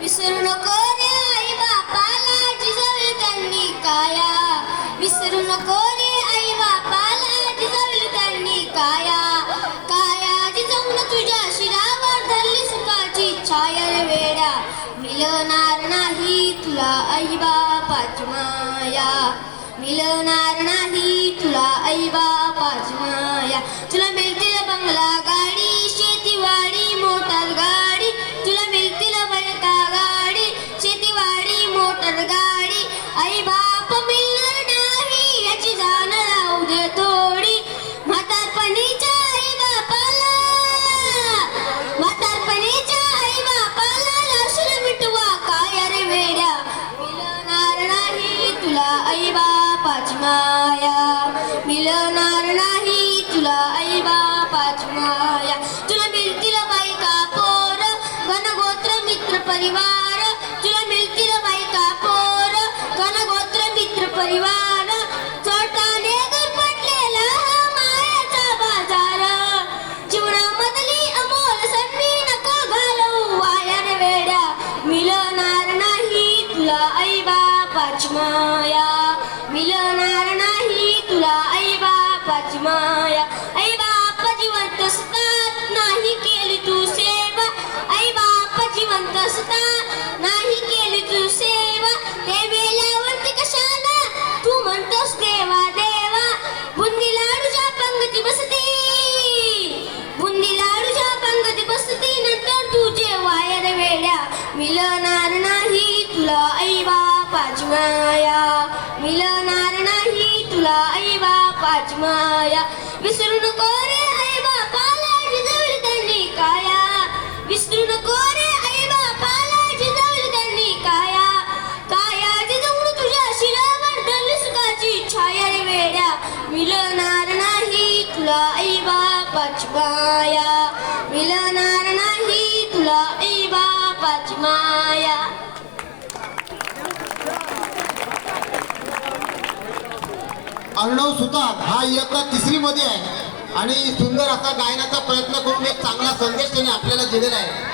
विसरू नको रे आई बापाला जिजवली त्यांनी काया. विसरू नको रे आई बापाला जिजवली त्यांनी काया. काया जिजवून तुझ्या शिरावर धरली सुखाची छाया रे वेड्या. मिळणार नाही तुला आई बापाची माया. मिळणार नाही तुला आई बापाची माया. तुला मिळतील बंगला गाडी शेतीवाडी मोटर गाडी. तुला मिळतील बळका गाडी शेतीवाडी मोटर गाडी. आई बाप मिळणार नाही याची जाण राहू दे थोडी. म्हातारपणीच्या आई बापाला म्हातारपणीच्या आई बापाला लाशून मिटवा काया रे वेड्या. मिळणार नाही तुला आई बापाची माया. मिळणार नाही तुला आई बापाची माया. तुला मिळतील बायका पोर घनगोत्र मित्र परिवार. तुला मिळतील बायका पोर घनगोत्र मित्र परिवार. चोरटाने पडलेला हा मायाचा बाजार. जीवनामधली अमोल संधी नको घालवू वाया रे वेड्या. मिळणार नाही तुला आई बापाची माया. मिळणार नाही तुला आई बापाची माया. आई बाप जिवंत असतात नाही केली तू सेवा. आई बाप जिवंत असतात नाही केली तू सेवा. ते वेल्यावरती कशाला तू म्हणतोस देवा देवा. बुंदी लाडूच्या पंगती बसती बुंदी लाडूच्या पंगती बसती नंतर तुझे वायर वेड्या. मिळणार नाही तुला आई बापाची माया. मिळणार नाही तुला आई बापाची माया. विसरू नको रे आई बापाला जिजवली त्यांनी काया. विसरू नको रे आई बापाला जिजवली त्यांनी काया. काया जिजवून तुझ्या शिरावर धरली सुखाची छाया रे वेड्या. मिळणार नाही तुला आई बापाची माया. मिळणार नाही तुला आई बापाची माया. अर्णव सुतार हा इयत्ता 3री मध्ये आहे आणि सुंदर असा गायनाचा प्रयत्न करून एक चांगला संदेश त्याने आपल्याला दिलेला आहे.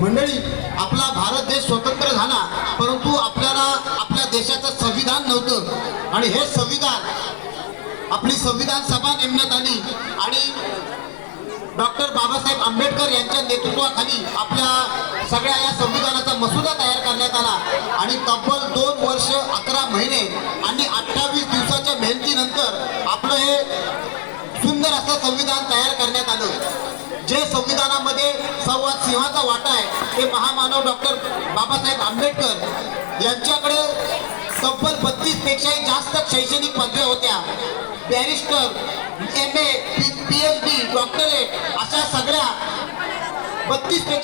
मंडळी, आपला भारत देश स्वतंत्र झाला परंतु आपल्याला आपल्या देशाचं संविधान नव्हतं आणि हे संविधान आपली संविधान सभा नेमण्यात आली आणि डॉक्टर बाबासाहेब आंबेडकर यांच्या नेतृत्वाखाली आपल्या सगळ्या या संविधानाचा मसुदा तयार करण्यात आला आणि तब्बल 2 वर्ष 11 महिने आणि 28 दिवसाच्या मेहनतीनंतर आपलं हे सुंदर असं संविधान तयार करण्यात आलं. जे संविधानामध्ये सर्वात सिंहाचा वाटा आहे ते महामानव डॉक्टर बाबासाहेब आंबेडकर यांच्याकडे तब्बल 32 पेक्षाही जास्त शैक्षणिक पदव्या होत्या. बॅरिस्टर, MA, PhD, डॉक्टरेट अशा सगळ्या 32 पेक्षा